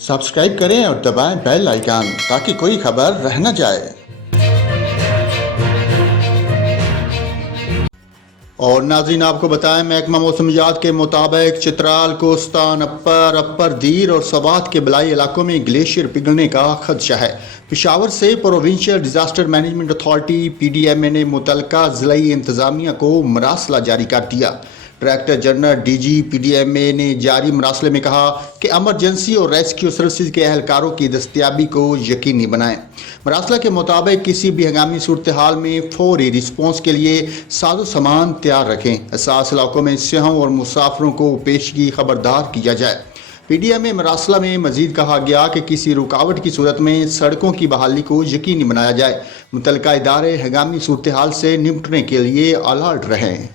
Subscribe करें और दबाएं बेल आइकन ताकि कोई खबर रह न जाए। और नाज़रीन, आपको बताएं, महकमा मौसमियात के मुताबिक चित्राल, कोस्तान, अपर दीर और सवात के बलाई इलाकों में ग्लेशियर पिघलने का खदशा है। पेशावर से provincial disaster management authority PDMA ने मुतलका ज़िलाई इंतज़ामिया को मरासला जारी कर दिया। डायरेक्टर जनरल DG PDMA ने जारी मरासले में कहा कि एमरजेंसी और रेस्क्यू सर्विसेज के एहलकारों की दस्तियाबी को यकीनी बनाएं। मरासला के मुताबिक किसी भी हंगामी सूरत हाल में फौरी रिस्पॉन्स के लिए साजो सामान तैयार रखें। हसास इलाकों में सियाहों और मुसाफिरों को पेशगी खबरदार किया जाए। PDMA मरासला में मजीद कहा गया कि किसी रुकावट की सूरत में सड़कों की बहाली को यकीनी बनाया जाए। मुतलका इदारे हंगामी सूरत हाल से निपटने के लिए अलर्ट रहें।